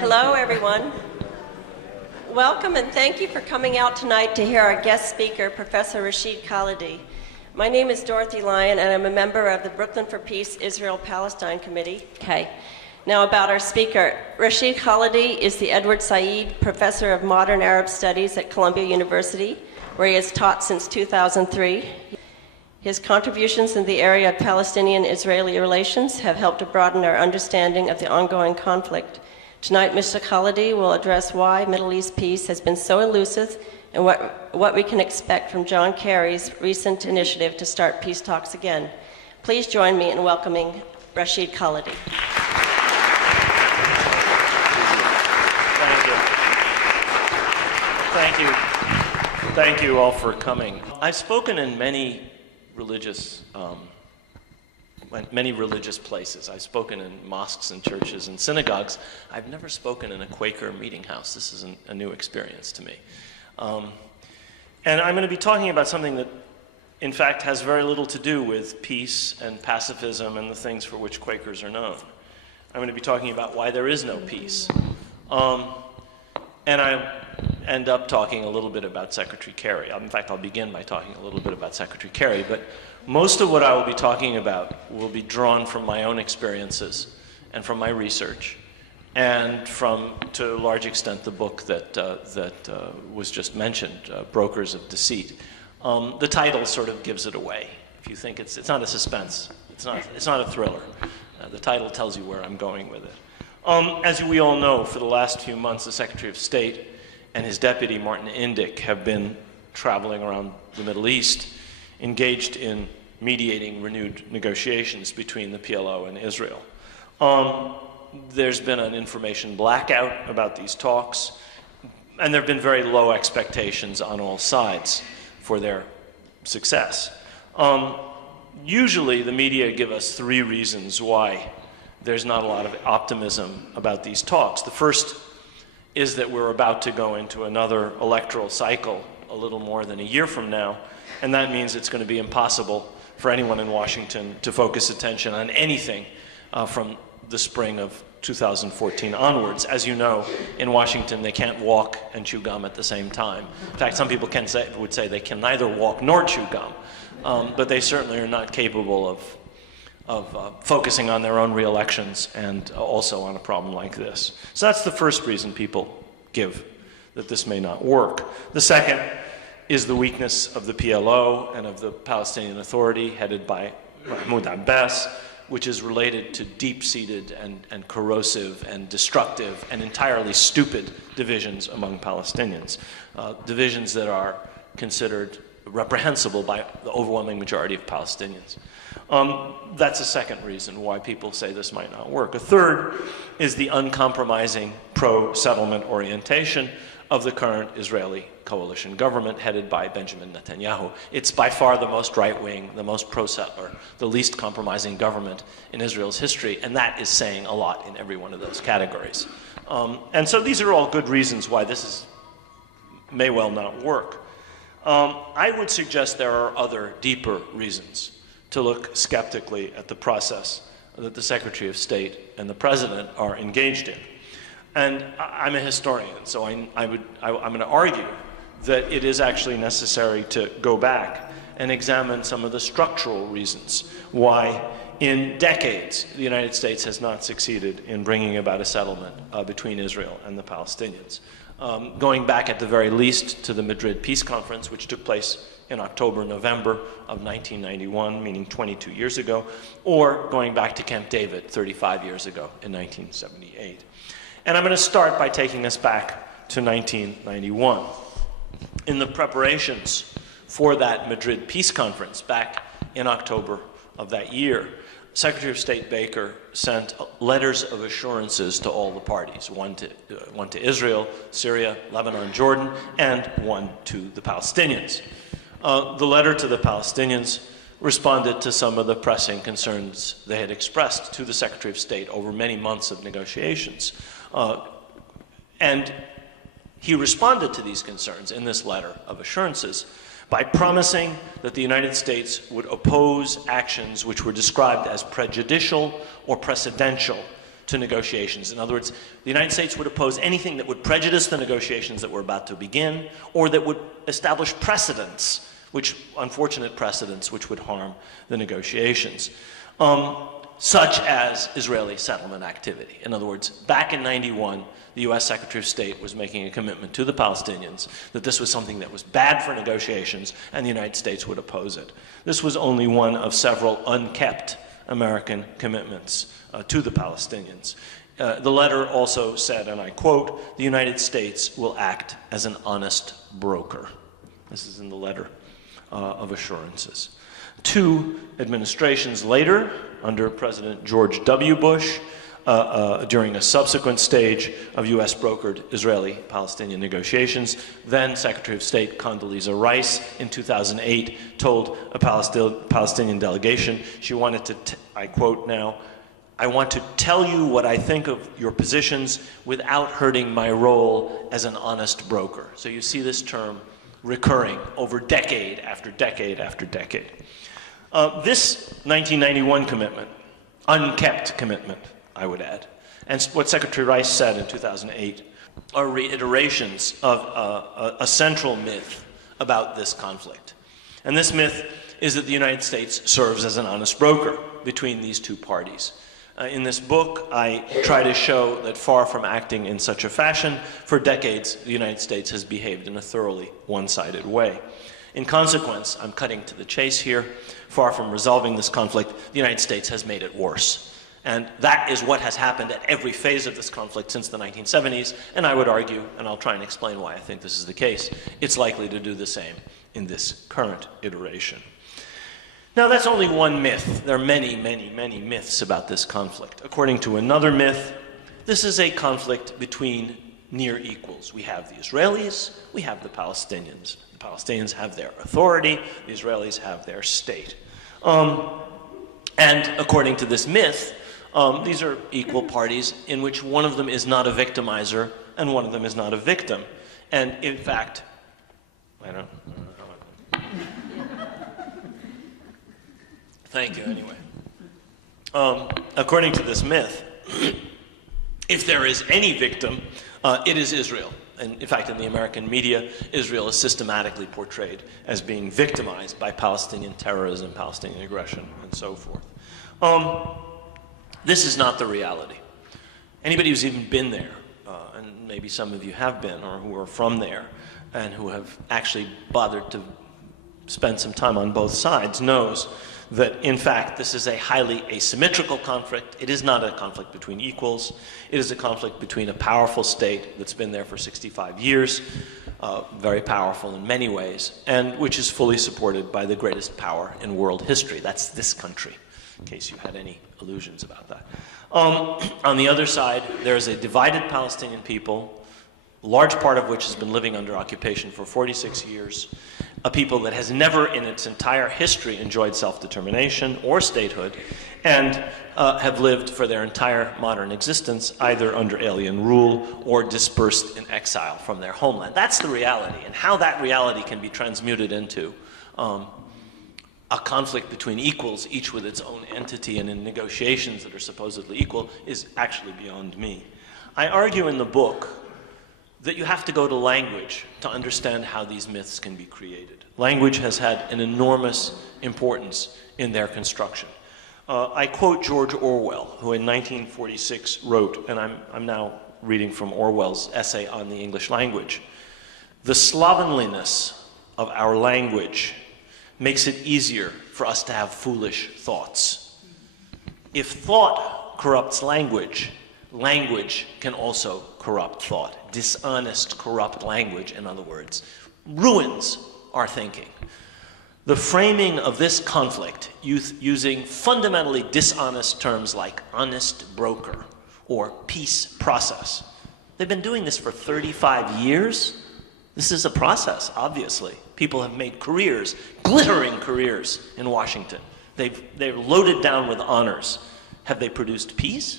Hello, everyone. Welcome and thank you for coming out tonight to hear our guest speaker, Professor Rashid Khalidi. My name is Dorothy Lyon, and I'm a member of the Brooklyn for Peace Israel-Palestine Committee. Okay. Now about our speaker. Rashid Khalidi is the Edward Said Professor of Modern Arab Studies at Columbia University, where he has taught since 2003. His contributions in the area of Palestinian-Israeli relations have helped to broaden our understanding of the ongoing conflict. Tonight, Mr. Khalidi will address why Middle East peace has been so elusive and what we can expect from John Kerry's recent initiative to start peace talks again. Please join me in welcoming Rashid Khalidi. Thank you all for coming. I've spoken in many religious places. I've spoken in mosques and churches and synagogues. I've never spoken in a Quaker meeting house. This is a new experience to me. And I'm going to be talking about something that, in fact, has very little to do with peace and pacifism and the things for which Quakers are known. I'm going to be talking about why there is no peace. And I end up talking a little bit about Secretary Kerry. In fact, I'll begin by talking a little bit about Secretary Kerry, but most of what I will be talking about will be drawn from my own experiences and from my research and from, to a large extent, the book that was just mentioned, Brokers of Deceit. The title sort of gives it away. If you think it's not a suspense, it's not a thriller. The title tells you where I'm going with it. As we all know, for the last few months, the Secretary of State and his deputy, Martin Indyk, have been traveling around the Middle East, engaged in mediating renewed negotiations between the PLO and Israel. There's been an information blackout about these talks, and there have been very low expectations on all sides for their success. Usually, the media give us three reasons why there's not a lot of optimism about these talks. The first is that we're about to go into another electoral cycle a little more than a year from now, and that means it's going to be impossible for anyone in Washington to focus attention on anything from the spring of 2014 onwards. As you know, in Washington, they can't walk and chew gum at the same time. In fact, some people would say they can neither walk nor chew gum, but they certainly are not capable of focusing on their own re-elections and also on a problem like this. So that's the first reason people give that this may not work. The second is the weakness of the PLO and of the Palestinian Authority headed by Mahmoud Abbas, which is related to deep-seated and corrosive and destructive and entirely stupid divisions among Palestinians, divisions that are considered reprehensible by the overwhelming majority of Palestinians. That's a second reason why people say this might not work. A third is the uncompromising pro-settlement orientation of the current Israeli coalition government headed by Benjamin Netanyahu. It's by far the most right-wing, the most pro-settler, the least compromising government in Israel's history, and that is saying a lot in every one of those categories. And so these are all good reasons why this may well not work. I would suggest there are other, deeper reasons to look skeptically at the process that the Secretary of State and the President are engaged in. And I'm a historian, so I'm going to argue that it is actually necessary to go back and examine some of the structural reasons why in decades the United States has not succeeded in bringing about a settlement between Israel and the Palestinians. Going back at the very least to the Madrid Peace Conference, which took place in October, November of 1991, meaning 22 years ago, or going back to Camp David 35 years ago in 1978. And I'm going to start by taking us back to 1991. In the preparations for that Madrid Peace Conference back in October of that year, Secretary of State Baker sent letters of assurances to all the parties, one to Israel, Syria, Lebanon, Jordan, and one to the Palestinians. The letter to the Palestinians responded to some of the pressing concerns they had expressed to the Secretary of State over many months of negotiations. And he responded to these concerns in this letter of assurances by promising that the United States would oppose actions which were described as prejudicial or precedential to negotiations. In other words, the United States would oppose anything that would prejudice the negotiations that were about to begin, or that would establish precedents, unfortunate precedents, which would harm the negotiations, such as Israeli settlement activity. In other words, back in '91, the US Secretary of State was making a commitment to the Palestinians that this was something that was bad for negotiations, and the United States would oppose it. This was only one of several unkept American commitments to the Palestinians. The letter also said, and I quote, "The United States will act as an honest broker." This is in the letter of assurances. 2 administrations later, under President George W. Bush, during a subsequent stage of US brokered Israeli-Palestinian negotiations, then Secretary of State Condoleezza Rice in 2008 told a Palestinian delegation she wanted to, I quote now, "I want to tell you what I think of your positions without hurting my role as an honest broker." So you see this term recurring over decade after decade after decade. This 1991 commitment, unkept commitment, I would add, and what Secretary Rice said in 2008 are reiterations of a central myth about this conflict. And this myth is that the United States serves as an honest broker between these two parties. In this book, I try to show that far from acting in such a fashion, for decades the United States has behaved in a thoroughly one-sided way. In consequence, I'm cutting to the chase here, far from resolving this conflict, the United States has made it worse. And that is what has happened at every phase of this conflict since the 1970s, and I would argue, and I'll try and explain why I think this is the case, it's likely to do the same in this current iteration. Now, that's only one myth. There are many, many, many myths about this conflict. According to another myth, this is a conflict between near equals. We have the Israelis, we have the Palestinians. The Palestinians have their authority, the Israelis have their state. And according to this myth, these are equal parties in which one of them is not a victimizer and one of them is not a victim. And in fact, I don't know. Thank you, anyway. According to this myth, if there is any victim, it is Israel. And in fact, in the American media, Israel is systematically portrayed as being victimized by Palestinian terrorism, Palestinian aggression, and so forth. This is not the reality. Anybody who's even been there, and maybe some of you have been, or who are from there, and who have actually bothered to spend some time on both sides, knows that, in fact, this is a highly asymmetrical conflict. It is not a conflict between equals. It is a conflict between a powerful state that's been there for 65 years, very powerful in many ways, and which is fully supported by the greatest power in world history. That's this country, in case you had any illusions about that. On the other side, there is a divided Palestinian people, a large part of which has been living under occupation for 46 years, a people that has never in its entire history enjoyed self-determination or statehood, and have lived for their entire modern existence either under alien rule or dispersed in exile from their homeland. That's the reality, and how that reality can be transmuted into a conflict between equals, each with its own entity and in negotiations that are supposedly equal, is actually beyond me. I argue in the book that you have to go to language to understand how these myths can be created. Language has had an enormous importance in their construction. I quote George Orwell, who in 1946 wrote, and I'm now reading from Orwell's essay on the English language, "The slovenliness of our language makes it easier for us to have foolish thoughts. If thought corrupts language, language can also corrupt thought. Dishonest, corrupt language, in other words, ruins our thinking." The framing of this conflict using fundamentally dishonest terms like honest broker or peace process. They've been doing this for 35 years. This is a process, obviously. People have made careers, glittering careers in Washington. They're loaded down with honors. Have they produced peace?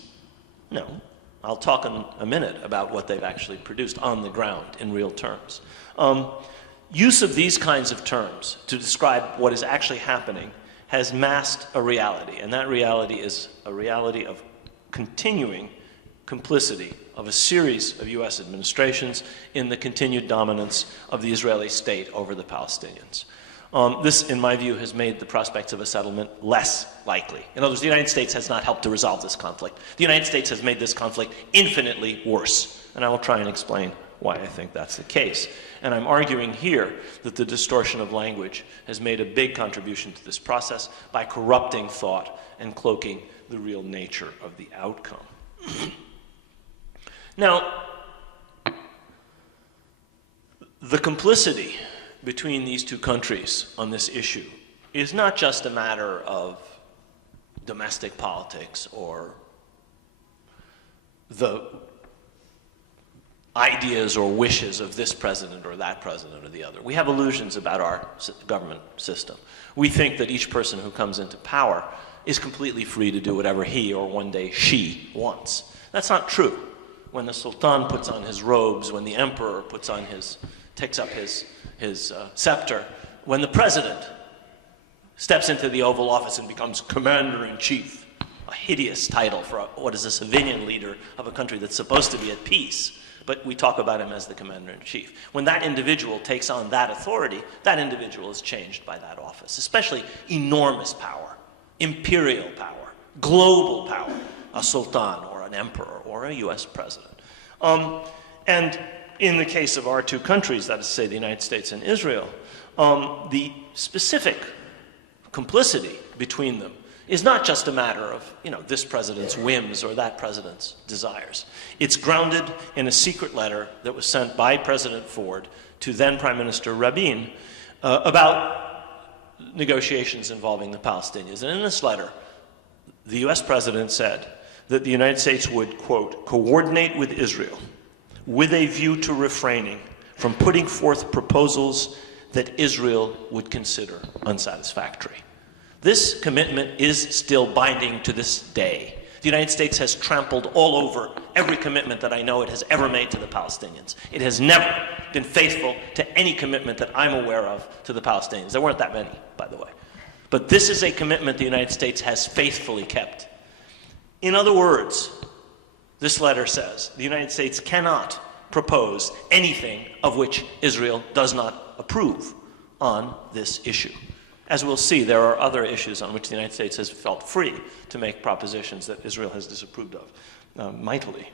No. I'll talk in a minute about what they've actually produced on the ground in real terms. Use of these kinds of terms to describe what is actually happening has masked a reality, and that reality is a reality of continuing complicity of a series of US administrations in the continued dominance of the Israeli state over the Palestinians. This, in my view, has made the prospects of a settlement less likely. In other words, the United States has not helped to resolve this conflict. The United States has made this conflict infinitely worse. And I will try and explain why I think that's the case. And I'm arguing here that the distortion of language has made a big contribution to this process by corrupting thought and cloaking the real nature of the outcome. Now, the complicity between these two countries on this issue is not just a matter of domestic politics or the ideas or wishes of this president or that president or the other. We have illusions about our government system. We think that each person who comes into power is completely free to do whatever he or one day she wants. That's not true. When the Sultan puts on his robes, when the emperor takes up his scepter, when the president steps into the Oval Office and becomes commander-in-chief, a hideous title for what is a civilian leader of a country that's supposed to be at peace, but we talk about him as the commander-in-chief. When that individual takes on that authority, that individual is changed by that office, especially enormous power, imperial power, global power, a sultan or an emperor or a US president. And in the case of our two countries, that is to say the United States and Israel, the specific complicity between them is not just a matter of, this president's whims or that president's desires. It's grounded in a secret letter that was sent by President Ford to then Prime Minister Rabin about negotiations involving the Palestinians. And in this letter, the US president said that the United States would, quote, coordinate with Israel with a view to refraining from putting forth proposals that Israel would consider unsatisfactory. This commitment is still binding to this day. The United States has trampled all over every commitment that I know it has ever made to the Palestinians. It has never been faithful to any commitment that I'm aware of to the Palestinians. There weren't that many, by the way. But this is a commitment the United States has faithfully kept. In other words, this letter says the United States cannot propose anything of which Israel does not approve on this issue. As we'll see, there are other issues on which the United States has felt free to make propositions that Israel has disapproved of mightily.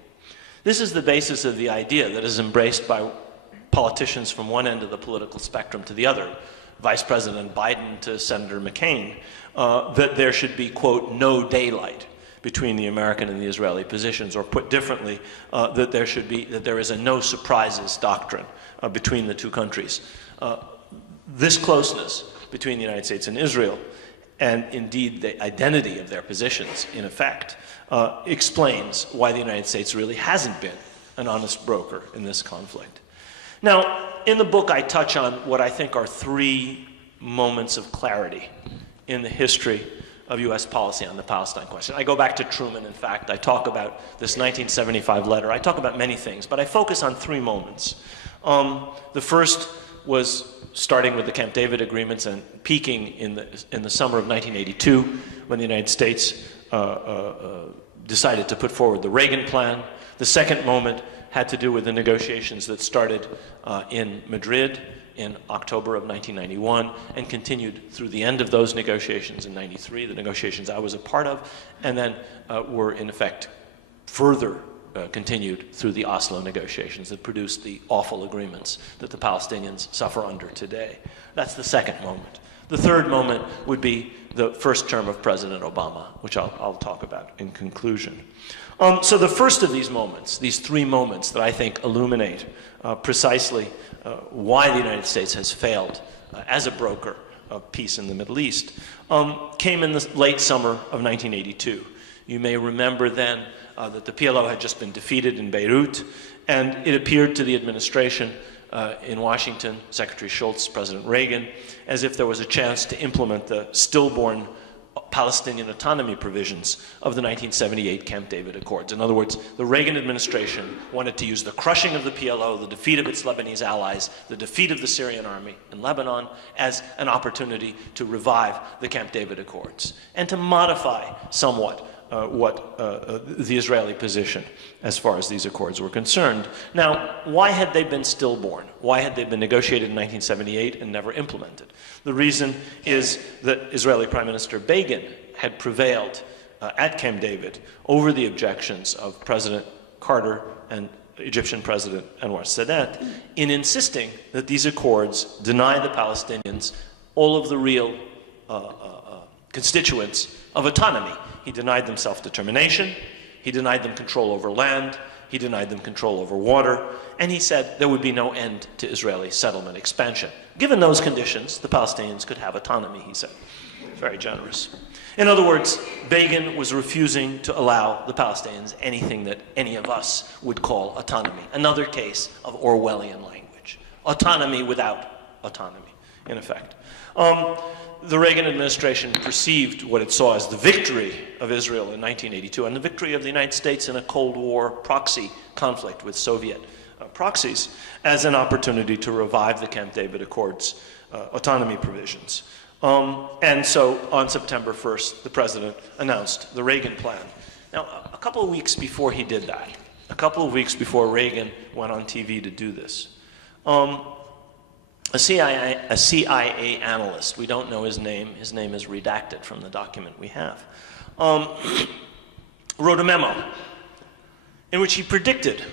This is the basis of the idea that is embraced by politicians from one end of the political spectrum to the other, Vice President Biden to Senator McCain, that there should be, quote, no daylight between the American and the Israeli positions, or put differently, that there is a no surprises doctrine between the two countries. This closeness between the United States and Israel, and indeed the identity of their positions, in effect, explains why the United States really hasn't been an honest broker in this conflict. Now, in the book I touch on what I think are three moments of clarity in the history of US policy on the Palestine question. I go back to Truman, in fact. I talk about this 1975 letter. I talk about many things, but I focus on three moments. The first was starting with the Camp David agreements and peaking in the summer of 1982 when the United States decided to put forward the Reagan plan. The second moment had to do with the negotiations that started in Madrid in October of 1991 and continued through the end of those negotiations in 93, the negotiations I was a part of, and then were in effect further continued through the Oslo negotiations that produced the awful agreements that the Palestinians suffer under today. That's the second moment. The third moment would be the first term of President Obama, which I'll talk about in conclusion. So the first of these moments, these three moments that I think illuminate precisely why the United States has failed as a broker of peace in the Middle East, came in the late summer of 1982. You may remember then that the PLO had just been defeated in Beirut, and it appeared to the administration in Washington, Secretary Shultz, President Reagan, as if there was a chance to implement the stillborn Palestinian autonomy provisions of the 1978 Camp David Accords. In other words, the Reagan administration wanted to use the crushing of the PLO, the defeat of its Lebanese allies, the defeat of the Syrian army in Lebanon as an opportunity to revive the Camp David Accords and to modify somewhat the Israeli position as far as these accords were concerned. Now, why had they been stillborn? Why had they been negotiated in 1978 and never implemented? The reason is that Israeli Prime Minister Begin had prevailed at Camp David over the objections of President Carter and Egyptian President Anwar Sadat in insisting that these accords deny the Palestinians all of the real constituents of autonomy. He denied them self-determination, he denied them control over land, he denied them control over water, and he said there would be no end to Israeli settlement expansion. Given those conditions, the Palestinians could have autonomy, he said. Very generous. In other words, Begin was refusing to allow the Palestinians anything that any of us would call autonomy. Another case of Orwellian language. Autonomy without autonomy, in effect. The Reagan administration perceived what it saw as the victory of Israel in 1982 and the victory of the United States in a Cold War proxy conflict with Soviet proxies as an opportunity to revive the Camp David Accords autonomy provisions. And so on September 1st, the president announced the Reagan plan. Now, a couple of weeks before he did that, a couple of weeks before Reagan went on TV to do this, a CIA analyst, we don't know his name is redacted from the document we have, wrote a memo in which he predicted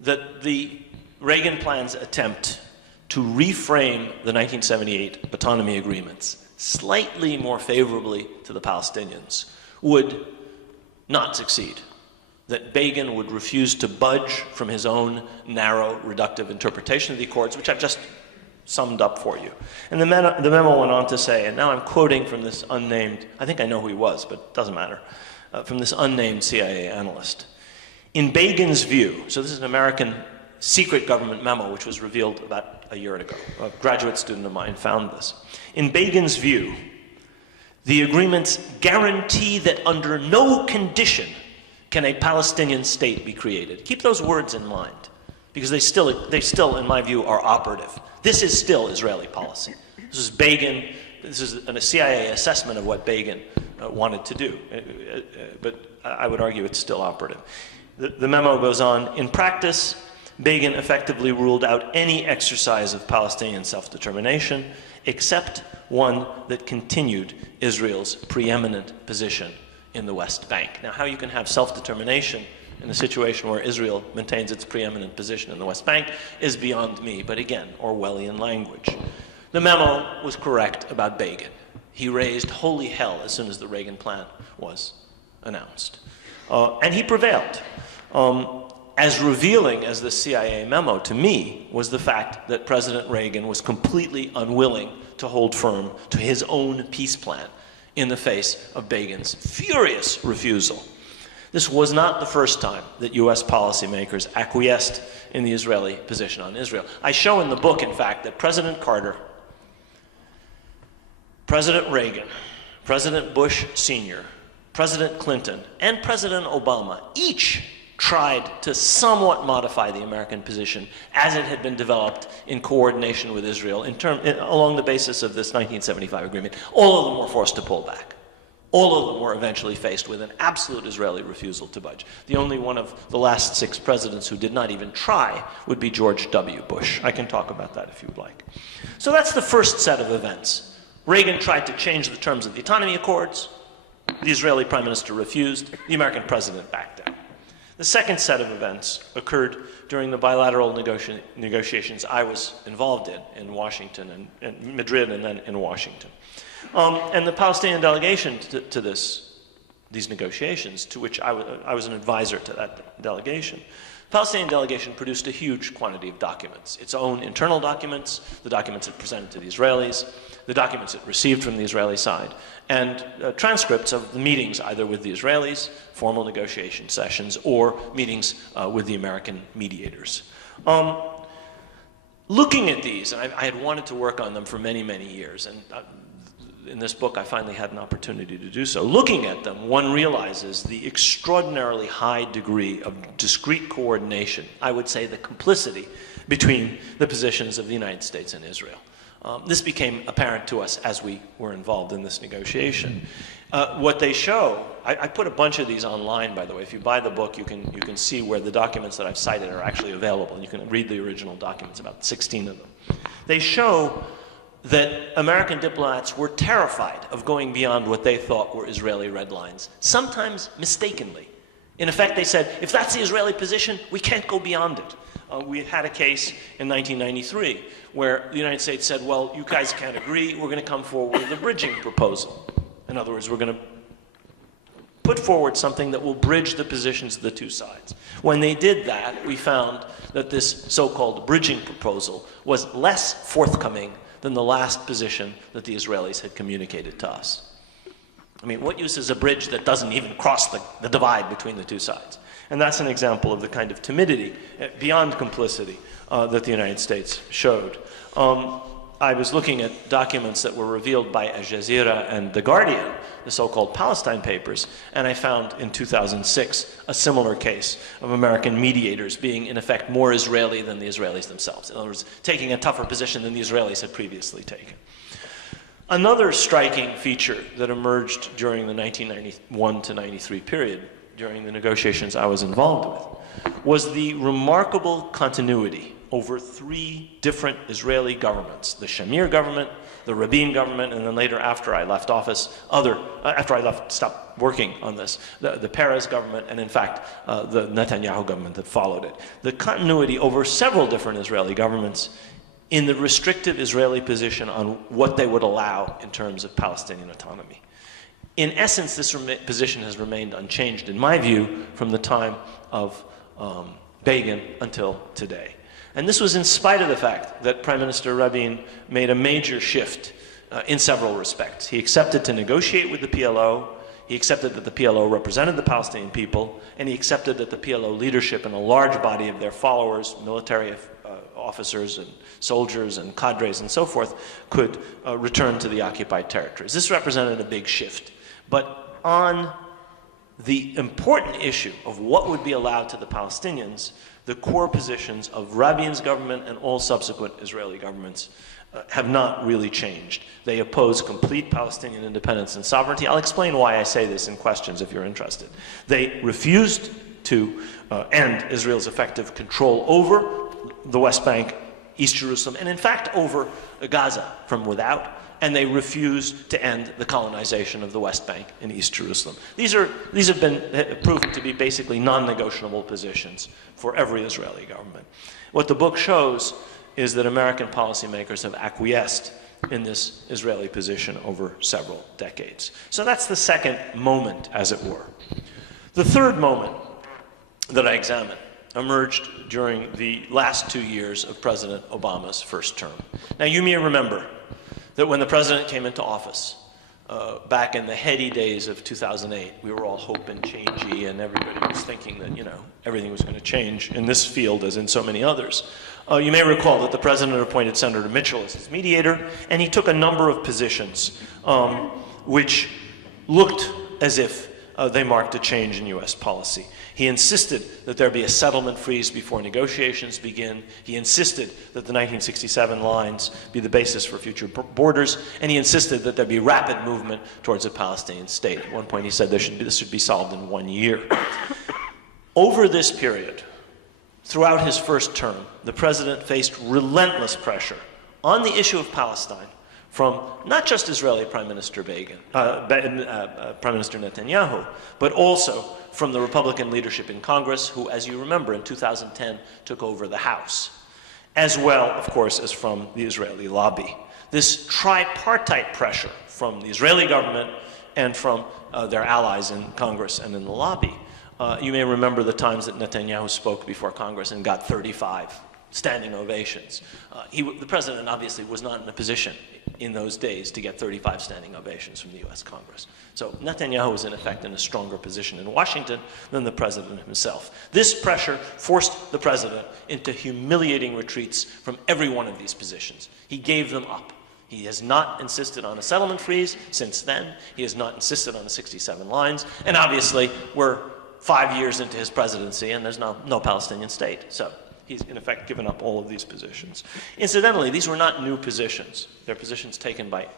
that the Reagan plan's attempt to reframe the 1978 autonomy agreements slightly more favorably to the Palestinians would not succeed. That Begin would refuse to budge from his own narrow, reductive interpretation of the accords, which I've just summed up for you. And the memo went on to say, and now I'm quoting from this unnamed, I think I know who he was, but it doesn't matter, from this unnamed CIA analyst. In Begin's view, so this is an American secret government memo which was revealed about a year ago. A graduate student of mine found this. In Begin's view, the agreements guarantee that under no condition can a Palestinian state be created. Keep those words in mind, because they still, in my view, are operative. This is still Israeli policy. This is Begin, this is a CIA assessment of what Begin wanted to do. But I would argue it's still operative. The memo goes on, in practice, Begin effectively ruled out any exercise of Palestinian self-determination, except one that continued Israel's preeminent position in the West Bank. Now, how you can have self-determination in a situation where Israel maintains its preeminent position in the West Bank is beyond me, but again, Orwellian language. The memo was correct about Begin. He raised holy hell as soon as the Reagan plan was announced. And he prevailed. As revealing as the CIA memo to me was the fact that President Reagan was completely unwilling to hold firm to his own peace plan in the face of Begin's furious refusal. This was not the first time that US policymakers acquiesced in the Israeli position on Israel. I show in the book, in fact, that President Carter, President Reagan, President Bush Sr., President Clinton, and President Obama each tried to somewhat modify the American position as it had been developed in coordination with Israel along the basis of this 1975 agreement. All of them were forced to pull back. All of them were eventually faced with an absolute Israeli refusal to budge. The only one of the last 6 presidents who did not even try would be George W. Bush. I can talk about that if you would like. So that's the first set of events. Reagan tried to change the terms of the autonomy accords. The Israeli prime minister refused. The American president backed down. The second set of events occurred during the bilateral negotiations I was involved in Washington and Madrid and then in Washington. And the Palestinian delegation to these negotiations, to which I was an advisor to that delegation, the Palestinian delegation produced a huge quantity of documents, its own internal documents, the documents it presented to the Israelis, the documents it received from the Israeli side, and transcripts of the meetings either with the Israelis, formal negotiation sessions, or meetings with the American mediators. Looking at these, and I had wanted to work on them for many, many years, and in this book I finally had an opportunity to do so. Looking at them, one realizes the extraordinarily high degree of discrete coordination, I would say the complicity, between the positions of the United States and Israel. This became apparent to us as we were involved in this negotiation. What they show, I put a bunch of these online, by the way. If you buy the book, you can see where the documents that I've cited are actually available. You can read the original documents, about 16 of them. They show that American diplomats were terrified of going beyond what they thought were Israeli red lines, sometimes mistakenly. In effect, they said, if that's the Israeli position, we can't go beyond it. We had a case in 1993 where the United States said, well, you guys can't agree, we're going to come forward with a bridging proposal. In other words, we're going to put forward something that will bridge the positions of the two sides. When they did that, we found that this so-called bridging proposal was less forthcoming than the last position that the Israelis had communicated to us. I mean, what use is a bridge that doesn't even cross the divide between the two sides? And that's an example of the kind of timidity, beyond complicity, that the United States showed. I was looking at documents that were revealed by Al Jazeera and The Guardian, the so-called Palestine papers, and I found in 2006 a similar case of American mediators being, in effect, more Israeli than the Israelis themselves. In other words, taking a tougher position than the Israelis had previously taken. Another striking feature that emerged during the 1991 to 93 period, during the negotiations I was involved with, was the remarkable continuity over three different Israeli governments: the Shamir government, the Rabin government, and then later, after I left office, stopped working on this, the Peres government, and in fact, the Netanyahu government that followed it. The continuity over several different Israeli governments in the restrictive Israeli position on what they would allow in terms of Palestinian autonomy. In essence, this position has remained unchanged, in my view, from the time of Begin until today. And this was in spite of the fact that Prime Minister Rabin made a major shift in several respects. He accepted to negotiate with the PLO, he accepted that the PLO represented the Palestinian people, and he accepted that the PLO leadership and a large body of their followers, military officers and soldiers and cadres and so forth, could return to the occupied territories. This represented a big shift. But on the important issue of what would be allowed to the Palestinians, the core positions of Rabin's government and all subsequent Israeli governments have not really changed. They oppose complete Palestinian independence and sovereignty. I'll explain why I say this in questions if you're interested. They refused to end Israel's effective control over the West Bank, East Jerusalem, and in fact over Gaza from without, and they refused to end the colonization of the West Bank and East Jerusalem. These have been proven to be basically non-negotiable positions for every Israeli government. What the book shows is that American policymakers have acquiesced in this Israeli position over several decades. So that's the second moment, as it were. The third moment that I examine emerged during the last 2 years of President Obama's first term. Now, you may remember that when the president came into office, back in the heady days of 2008, we were all hope and changey, and everybody was thinking that, everything was going to change in this field as in so many others. You may recall that the president appointed Senator Mitchell as his mediator, and he took a number of positions which looked as if they marked a change in U.S. policy. He insisted that there be a settlement freeze before negotiations begin. He insisted that the 1967 lines be the basis for future borders, and he insisted that there be rapid movement towards a Palestinian state. At one point he said this should be solved in 1 year. Over this period, throughout his first term, the president faced relentless pressure on the issue of Palestine from not just Israeli Prime Minister Prime Minister Netanyahu, but also from the Republican leadership in Congress, who, as you remember, in 2010 took over the House, as well, of course, as from the Israeli lobby. This tripartite pressure from the Israeli government and from their allies in Congress and in the lobby. You may remember the times that Netanyahu spoke before Congress and got 35 standing ovations. The president obviously was not in a position in those days to get 35 standing ovations from the US Congress. So Netanyahu was in effect in a stronger position in Washington than the president himself. This pressure forced the president into humiliating retreats from every one of these positions. He gave them up. He has not insisted on a settlement freeze since then. He has not insisted on the 67 lines. And obviously, we're 5 years into his presidency and there's no Palestinian state. So He's, in effect, given up all of these positions. Incidentally, these were not new positions. They're positions taken by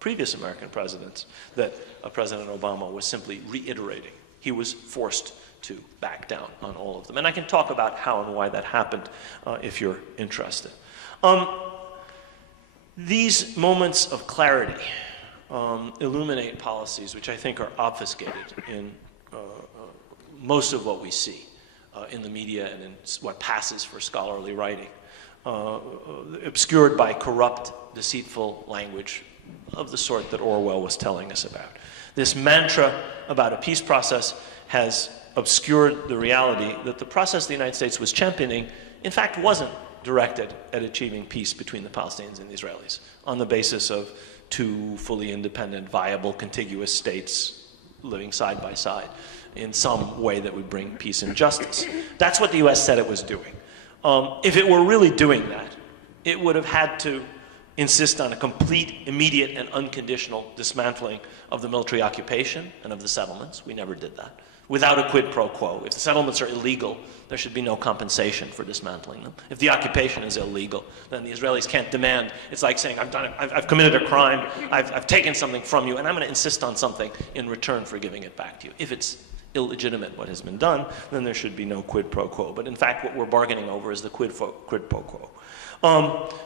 previous American presidents that President Obama was simply reiterating. He was forced to back down on all of them. And I can talk about how and why that happened if you're interested. These moments of clarity illuminate policies which I think are obfuscated in most of what we see in the media and in what passes for scholarly writing, obscured by corrupt, deceitful language of the sort that Orwell was telling us about. This mantra about a peace process has obscured the reality that the process the United States was championing, in fact, wasn't directed at achieving peace between the Palestinians and the Israelis on the basis of two fully independent, viable, contiguous states living side by side in some way that would bring peace and justice. That's what the US said it was doing. If it were really doing that, it would have had to insist on a complete, immediate, and unconditional dismantling of the military occupation and of the settlements. We never did that. Without a quid pro quo. If the settlements are illegal, there should be no compensation for dismantling them. If the occupation is illegal, then the Israelis can't demand. It's like saying, I've committed a crime, I've taken something from you, and I'm going to insist on something in return for giving it back to you. If it's illegitimate what has been done, then there should be no quid pro quo. But in fact, what we're bargaining over is the quid pro quo.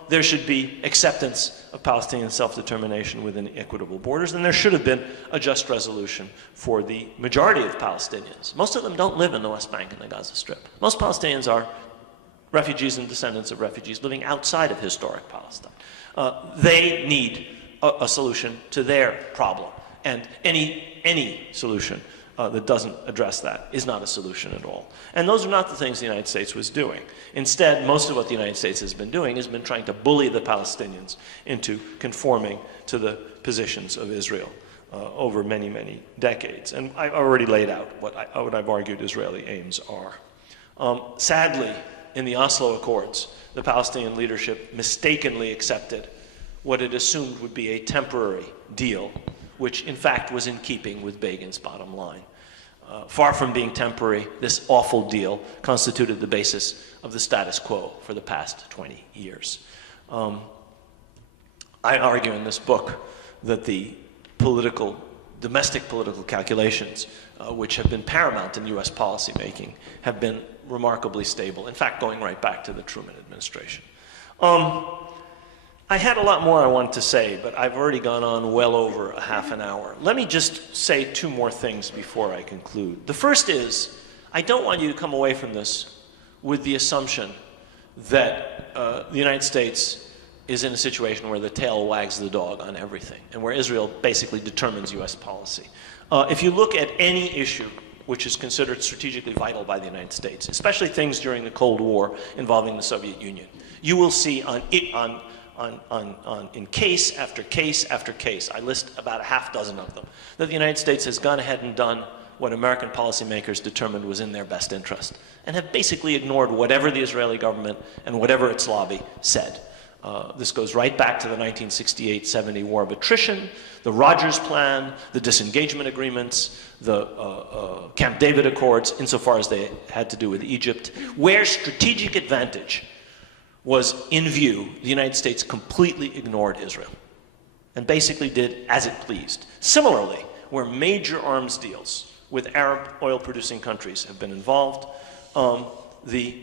There should be acceptance of Palestinian self-determination within equitable borders, and there should have been a just resolution for the majority of Palestinians. Most of them don't live in the West Bank and the Gaza Strip. Most Palestinians are refugees and descendants of refugees living outside of historic Palestine. They need a solution to their problem, and any solution that doesn't address that is not a solution at all. And those are not the things the United States was doing. Instead, most of what the United States has been doing has been trying to bully the Palestinians into conforming to the positions of Israel over many, many decades. And I've already laid out what I've argued Israeli aims are. Sadly, in the Oslo Accords, the Palestinian leadership mistakenly accepted what it assumed would be a temporary deal, which in fact was in keeping with Begin's bottom line. Far from being temporary, this awful deal constituted the basis of the status quo for the past 20 years. I argue in this book that the domestic political calculations which have been paramount in US policymaking have been remarkably stable, in fact going right back to the Truman administration. I had a lot more I wanted to say, but I've already gone on well over a half an hour. Let me just say two more things before I conclude. The first is, I don't want you to come away from this with the assumption that the United States is in a situation where the tail wags the dog on everything, and where Israel basically determines US policy. If you look at any issue which is considered strategically vital by the United States, especially things during the Cold War involving the Soviet Union, you will see in case after case after case, I list about a half dozen of them, that the United States has gone ahead and done what American policymakers determined was in their best interest, and have basically ignored whatever the Israeli government and whatever its lobby said. This goes right back to the 1968-70 war of attrition, the Rogers Plan, the disengagement agreements, the Camp David Accords, insofar as they had to do with Egypt, where strategic advantage was in view, the United States completely ignored Israel and basically did as it pleased. Similarly, where major arms deals with Arab oil-producing countries have been involved, the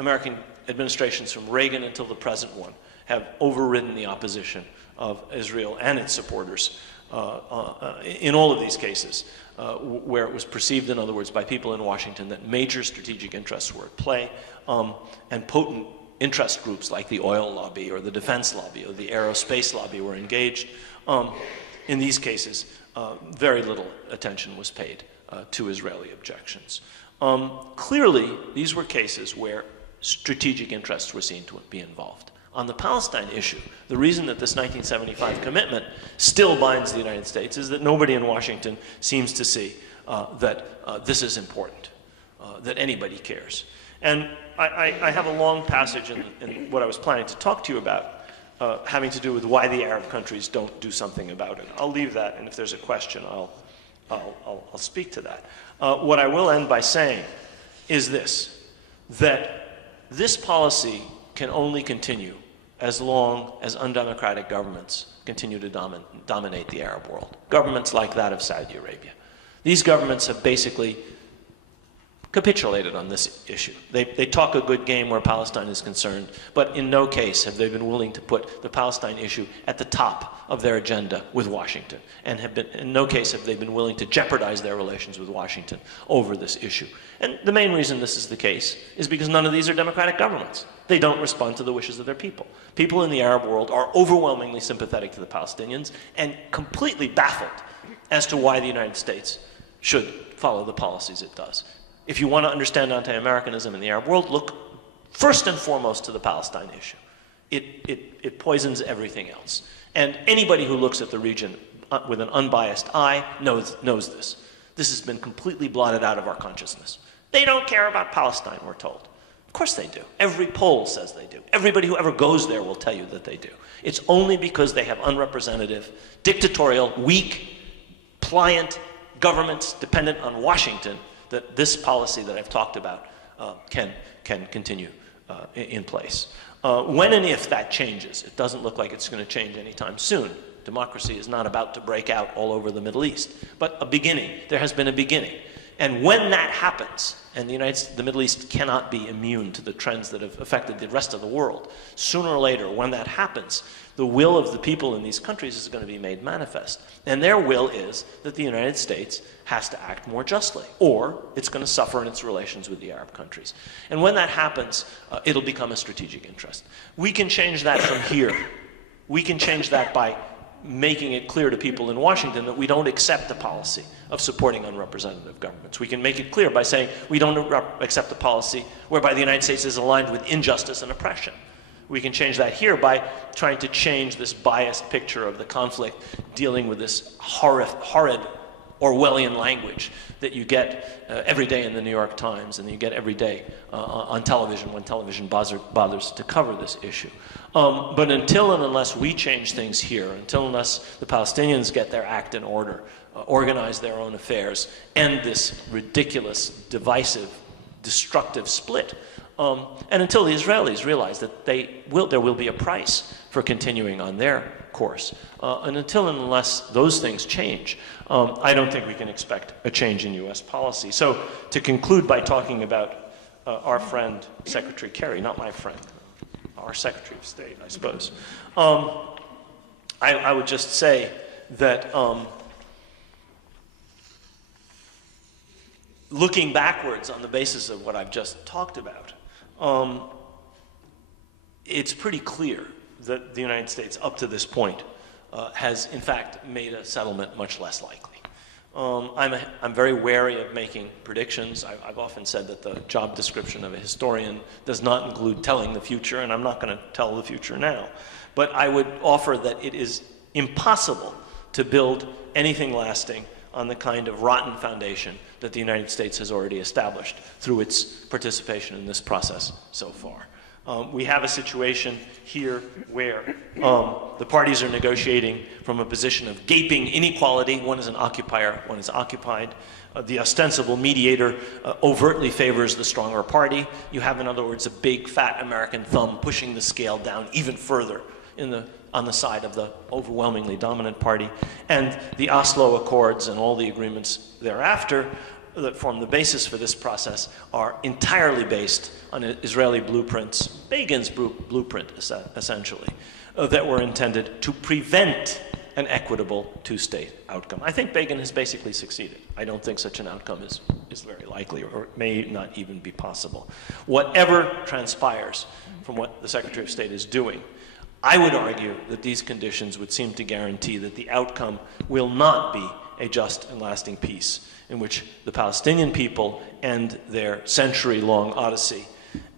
American administrations from Reagan until the present one have overridden the opposition of Israel and its supporters in all of these cases, where it was perceived, in other words, by people in Washington that major strategic interests were at play, and potent interest groups like the oil lobby or the defense lobby or the aerospace lobby were engaged. In these cases, very little attention was paid to Israeli objections. Clearly, these were cases where strategic interests were seen to be involved. On the Palestine issue, the reason that this 1975 commitment still binds the United States is that nobody in Washington seems to see that this is important, that anybody cares. And I have a long passage in what I was planning to talk to you about, having to do with why the Arab countries don't do something about it. I'll leave that, and if there's a question, I'll speak to that. What I will end by saying is this, that this policy can only continue as long as undemocratic governments continue to dominate the Arab world. Governments like that of Saudi Arabia. These governments have basically capitulated on this issue. They talk a good game where Palestine is concerned, but in no case have they been willing to put the Palestine issue at the top of their agenda with Washington, and in no case have they been willing to jeopardize their relations with Washington over this issue. And the main reason this is the case is because none of these are democratic governments. They don't respond to the wishes of their people. People in the Arab world are overwhelmingly sympathetic to the Palestinians and completely baffled as to why the United States should follow the policies it does. If you want to understand anti-Americanism in the Arab world, look first and foremost to the Palestine issue. It poisons everything else. And anybody who looks at the region with an unbiased eye knows this. This has been completely blotted out of our consciousness. They don't care about Palestine, we're told. Of course they do. Every poll says they do. Everybody who ever goes there will tell you that they do. It's only because they have unrepresentative, dictatorial, weak, pliant governments dependent on Washington that this policy that I've talked about can continue in place. When and if that changes, it doesn't look like it's going to change anytime soon. Democracy is not about to break out all over the Middle East, but a beginning. There has been a beginning. And when that happens, and the Middle East cannot be immune to the trends that have affected the rest of the world, sooner or later, when that happens, the will of the people in these countries is going to be made manifest. And their will is that the United States has to act more justly, or it's going to suffer in its relations with the Arab countries. And when that happens, it'll become a strategic interest. We can change that from here. We can change that by making it clear to people in Washington that we don't accept the policy of supporting unrepresentative governments. We can make it clear by saying we don't accept the policy whereby the United States is aligned with injustice and oppression. We can change that here by trying to change this biased picture of the conflict, dealing with this horrid Orwellian language that you get every day in the New York Times and you get every day on television when television bothers to cover this issue. But until and unless we change things here, until unless the Palestinians get their act in order, organize their own affairs, end this ridiculous, divisive, destructive split, and until the Israelis realize that there will be a price for continuing on their course. And until and unless those things change, I don't think we can expect a change in U.S. policy. So to conclude by talking about our friend, Secretary Kerry, not my friend, our Secretary of State, I suppose, I would just say that looking backwards on the basis of what I've just talked about, it's pretty clear that the United States, up to this point, has in fact made a settlement much less likely. I'm very wary of making predictions. I've often said that the job description of a historian does not include telling the future, and I'm not going to tell the future now. But I would offer that it is impossible to build anything lasting on the kind of rotten foundation that the United States has already established through its participation in this process so far. We have a situation here where the parties are negotiating from a position of gaping inequality. One is an occupier, one is occupied. The ostensible mediator overtly favors the stronger party. You have, in other words, a big, fat American thumb pushing the scale down even further on the side of the overwhelmingly dominant party. And the Oslo Accords and all the agreements thereafter that form the basis for this process are entirely based on Israeli blueprints, Begin's blueprint, essentially, that were intended to prevent an equitable two-state outcome. I think Begin has basically succeeded. I don't think such an outcome is very likely or may not even be possible. Whatever transpires from what the Secretary of State is doing, I would argue that these conditions would seem to guarantee that the outcome will not be a just and lasting peace in which the Palestinian people end their century-long odyssey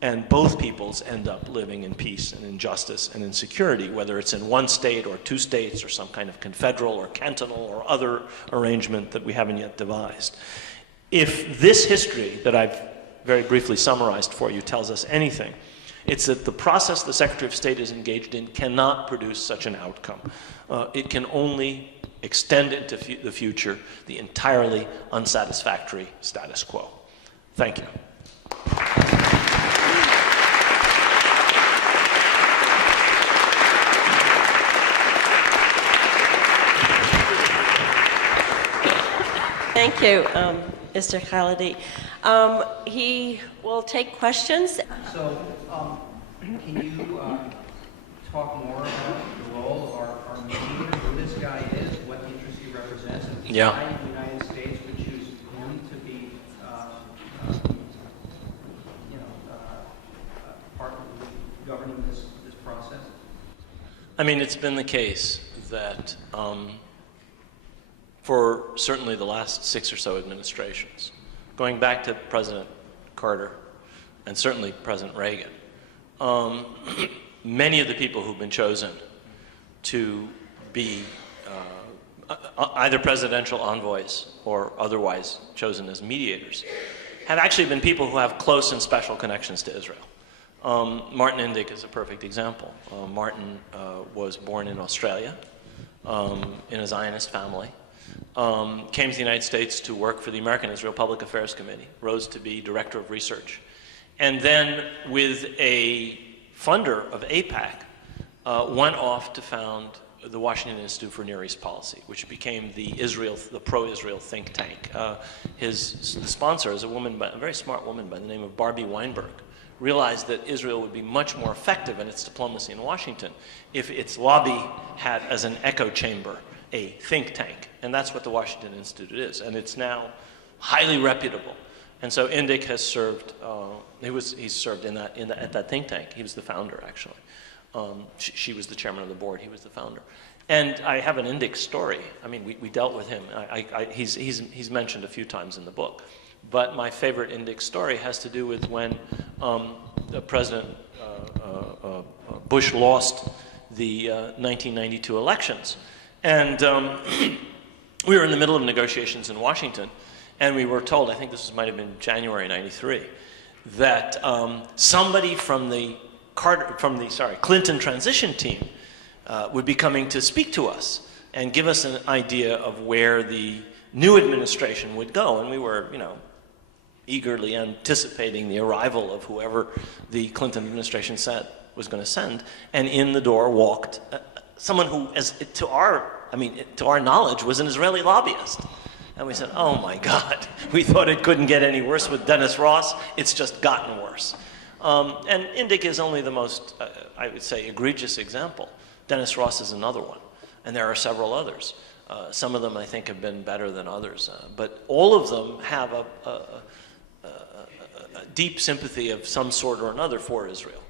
and both peoples end up living in peace and in justice and in security, whether it's in one state or two states or some kind of confederal or cantonal or other arrangement that we haven't yet devised. If this history that I've very briefly summarized for you tells us anything, it's that the process the Secretary of State is engaged in cannot produce such an outcome. It can only extend into the future the entirely unsatisfactory status quo. Thank you. Thank you, Mr. Khalidi. He will take questions. So, can you talk more about the role of our mediator, who this guy is, what interests he represents, and why the United States would choose him to be, part of governing this process? I mean, it's been the case that for certainly the last 6 or so administrations, going back to President Carter and certainly President Reagan, many of the people who've been chosen to be either presidential envoys or otherwise chosen as mediators have actually been people who have close and special connections to Israel. Martin Indyk is a perfect example. Martin was born in Australia in a Zionist family, came to the United States to work for the American Israel Public Affairs Committee, rose to be director of research, and then with a funder of AIPAC, went off to found the Washington Institute for Near East Policy, which became the pro-Israel think tank. The sponsor is a very smart woman by the name of Barbie Weinberg, realized that Israel would be much more effective in its diplomacy in Washington if its lobby had as an echo chamber a think tank. And that's what the Washington Institute is. And it's now highly reputable. And so Indyk has served, he's served at that think tank. He was the founder, actually. She was the chairman of the board. He was the founder. And I have an Indyk story. I mean, we dealt with him. He's mentioned a few times in the book. But my favorite Indyk story has to do with when President Bush lost the 1992 elections. And we were in the middle of negotiations in Washington, and we were told, I think this might have been January '93, that somebody from the Clinton transition team would be coming to speak to us and give us an idea of where the new administration would go. And we were, eagerly anticipating the arrival of whoever the Clinton administration said was going to send. And in the door walked someone who, to our knowledge, was an Israeli lobbyist. And we said, oh my God, we thought it couldn't get any worse with Dennis Ross. It's just gotten worse. And Indyk is only the most, I would say, egregious example. Dennis Ross is another one. And there are several others. Some of them, I think, have been better than others. But all of them have a deep sympathy of some sort or another for Israel.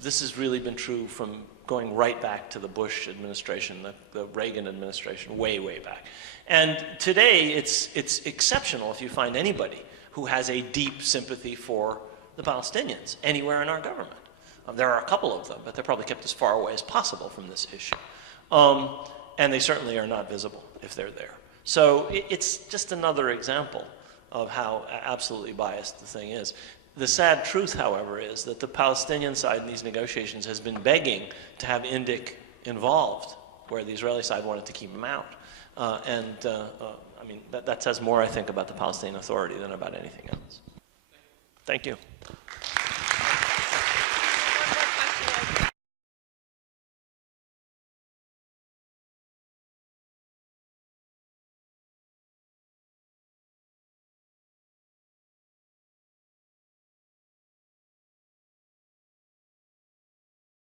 This has really been true from going right back to the Bush administration, the Reagan administration, way, way back. And today, it's exceptional if you find anybody who has a deep sympathy for the Palestinians anywhere in our government. There are a couple of them, but they're probably kept as far away as possible from this issue. And they certainly are not visible if they're there. So it's just another example of how absolutely biased the thing is. The sad truth, however, is that the Palestinian side in these negotiations has been begging to have Indyk involved, where the Israeli side wanted to keep him out. That says more, I think, about the Palestinian Authority than about anything else. Thank you.